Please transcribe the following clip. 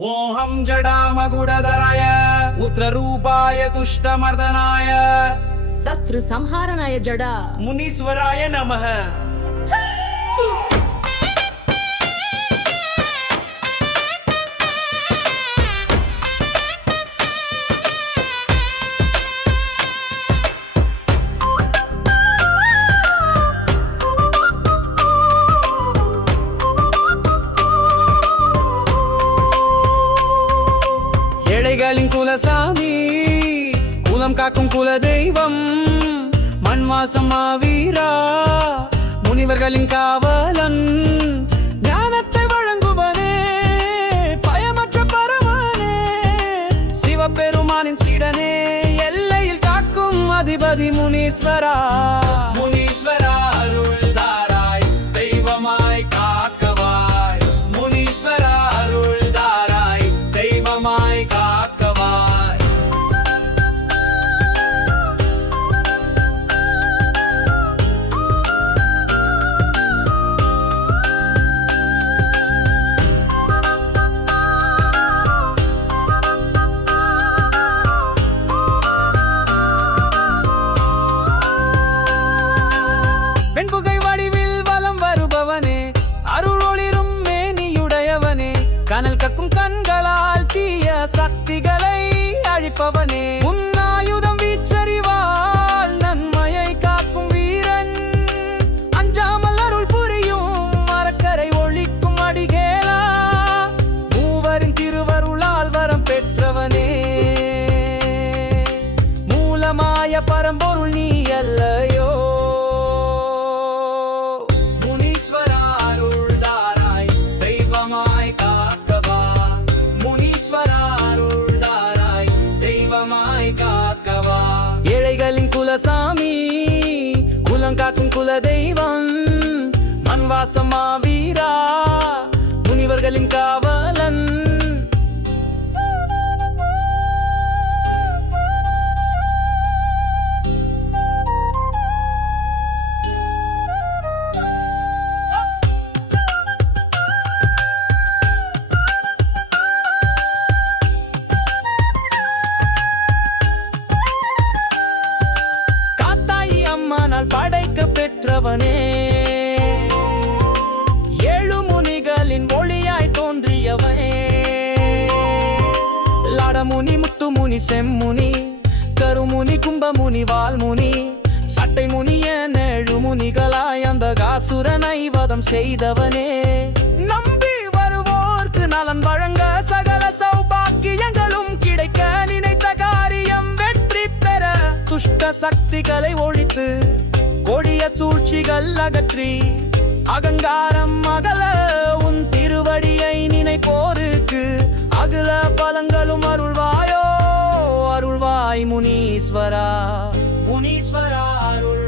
ஓஹம் ஜடாமகுடதராய உத்ரரூபாய துஷ்டமர்தனாய. சத்ரு சம்ஹாரனாய ஜடா. முனீஸ்வராய நமக. குலசாமி குலம் காக்கும் குல தெய்வம் மண்வாசம் மாவீரா முனிவர்களின் காவலன் ஞானத்தை வழங்குவனே பயமற்ற பரமானே சிவபெருமானின் சீடனே எல்லையில் காக்கும் அதிபதி முனீஸ்வரா. முனீஸ்வர. காப்பவனே உன்னாயுதம் வீச்சறிவால் நன்மையை காக்கும் வீரன். அஞ்சாமல் அருள் புரியும் மரக்கரை ஒழிக்கும் அடிகேலா மூவரின் திருவருளால் வரம் பெற்றவனே. மூலமாய பரம்பொருள் நீ குலசாமி குலங்காக்கும் குல தெய்வம் மண்வாசமா வீரா முனிவர்களின் காவல் பெற்றவனே ஏழு முனிகளின் மொழியாய் தோன்றியவனே. லடமுனி முத்துமுனி செம்முனி கருமுனி கும்பமுனி வால்முனி சட்டை முனிய நேழு முனிகளாய் அந்த காசுரனை வதம் செய்தவனே. நம்பி வருவோர்க்கு நலன் வழங்க சகல சௌபாக்கியங்களும் கிடைக்க நினைத்த காரியம் வெற்றி பெற துஷ்ட சக்திகளை ஒழித்து கொடிய சூழ்ச்சிகள் அகற்றி அகங்காரம் அகல உன் திருவடியை நினைப்போருக்கு. அகல பலங்களும் அருள்வாயோ அருள்வாய் முனீஸ்வரா. முனீஸ்வரா அருள்.